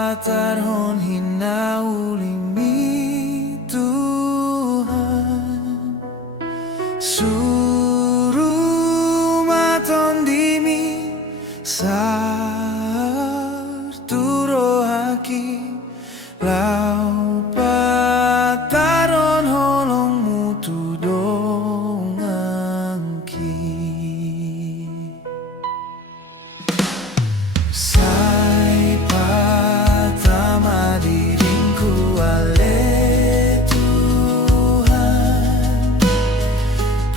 Papatarhon hinaulimi Tuhan, suruh maton dimi sarturo haki lau pataron holong mutu dongangki. Sai patama diringku ale Tuhan,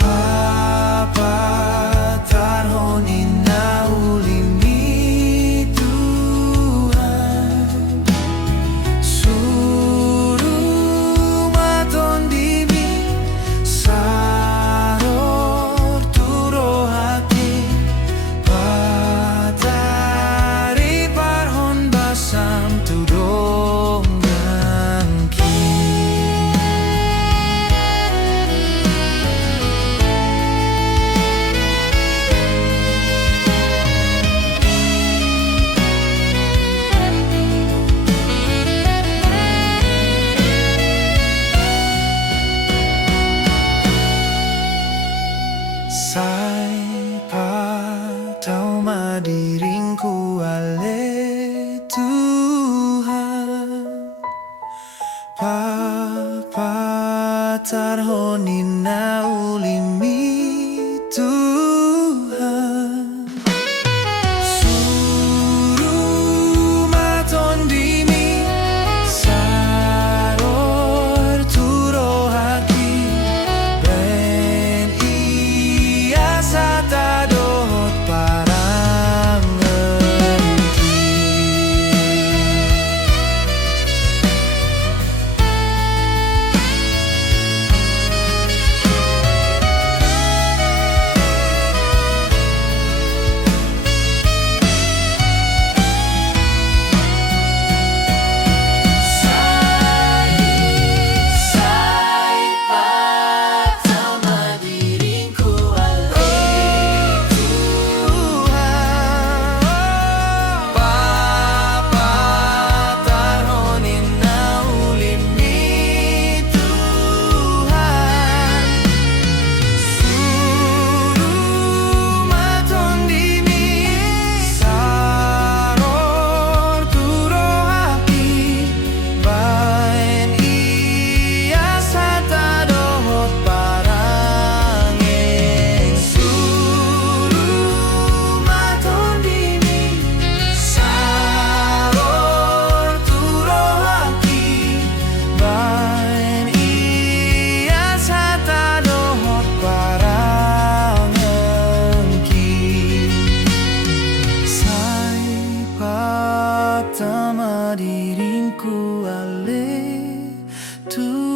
papatarhon hinaulimi Tuhan, suruh maton dimi saror turo hati patari parhon basam tudongangki. Sai patau madiringku ale Tuhan, papatarhon hinaulimi Tuhan, suruh maton dimi saror turo haki ben ia satadot parangengki. Tama diringku ale Tuhan.